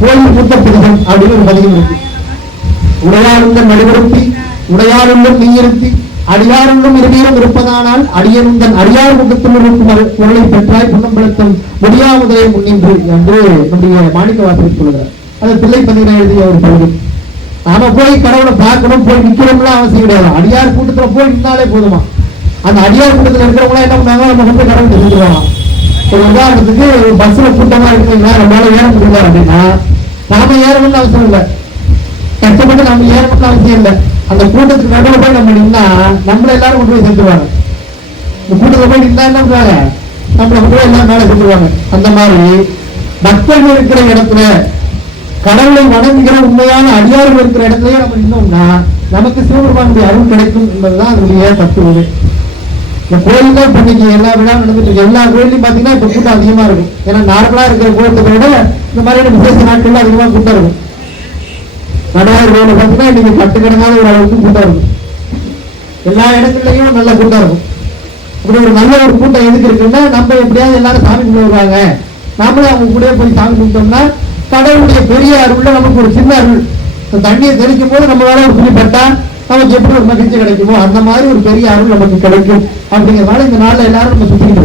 கோயில் கூட்டப்பிரதம் அப்படின்னு ஒரு பதிகம் இருக்கு. உடையாருந்த நடுவருத்தி உடையாருந்தும் நீயிருத்தி அடியாருந்தும் இருநீரும் இருப்பதானால் அடியனுந்தன் அடியார் கூட்டத்தில் இருக்கும் பொருளை பெற்றாய் புன்னம்பலத்தம் முடியாமுதலை முன்னின்று என்று நம்முடைய மாணிக்க வாசகர் சொல்கிறார். அது பிள்ளை பதினை எழுதிய ஒரு பகுதி. நாம போய் கடவுளை பார்க்கணும், போய் நிக்கிறோம்லாம் அவசியம் கிடையாது. அடியார் கூட்டத்துல போய் நின்னாலே போதுமா. அந்த அடியார் கூட்டத்தில் இருக்கிறவங்களா என்ன பண்ணாங்க, நம்ம கொண்டு கடவுள் தெரிஞ்சுருவாங்க. ஒரு உதாரணத்துக்கு பஸ்ல கூட்டமா இருக்குங்களா, நம்மளால ஏற முடியாது அப்படின்னா நாம ஏறணும்னு அவசியம் இல்லை, கஷ்டப்பட்டு நம்ம ஏறணும்னு அவசியம் இல்லை. அந்த கூட்டத்துக்கு நடுவில் போய் நம்ம நின்னா நம்மள எல்லாரும் கொண்டு போய் செஞ்சுருவாங்க. இந்த கூட்டத்தில் போய் நின்னா என்ன பண்ணுவாங்க, நம்மளை கொண்டு போய் எல்லாம் மேலே செஞ்சுருவாங்க. அந்த மாதிரி பக்தர்கள் இருக்கிற இடத்துல, கடவுளை வணங்குகிற உண்மையான அடியார்கள் இருக்கிற இடத்துலயே நம்ம நின்னோம்னா நமக்கு சிவபெருமானுடைய அருள் கிடைக்கும் என்பதுதான் அதனுடைய தத்துவமே. இந்த கோயில் தான் இன்னைக்கு எல்லா விழாவும் நடந்துட்டு இருக்கு. எல்லா கோயிலையும் பாத்தீங்கன்னா இப்ப கூட்டம் அதிகமா இருக்கும். ஏன்னா நார்மலா இருக்கிற கூட்டத்தை விட இந்த மாதிரியான விசேஷ நாட்கள்ல அதிகமா கூட்டம் இருக்கும். நடாயிரம் ரோடு பார்த்தீங்கன்னா இன்னைக்கு கட்டுக்கடங்காத ஒரு அளவுக்கு கூட்டம் இருக்கும். எல்லா இடங்கள்லயும் நல்ல கூட்டம் இருக்கும். அப்படி ஒரு நல்ல ஒரு கூட்டம் எதுக்கு இருக்குன்னா, நம்ம எப்படியாவது எல்லாரும் சாமி கும்பிட வருவாங்க, நாமளும் அவங்க கூட போய் சாமி கும்பிட்டோம்னா கடவுளுடைய பெரிய அருள்ல நமக்கு ஒரு சின்ன அருள், தண்ணியை தெளிக்கும் போது நம்மளால ஒரு புள்ளிப்பட்டா நமக்கு எப்படி ஒரு மகிழ்ச்சி கிடைக்குமோ அந்த மாதிரி ஒரு பெரிய அருள் நமக்கு கிடைக்கும். அப்படிங்கிறதுனால இந்த நாள்ல எல்லாரும் நம்ம சுத்திக்கிட்டு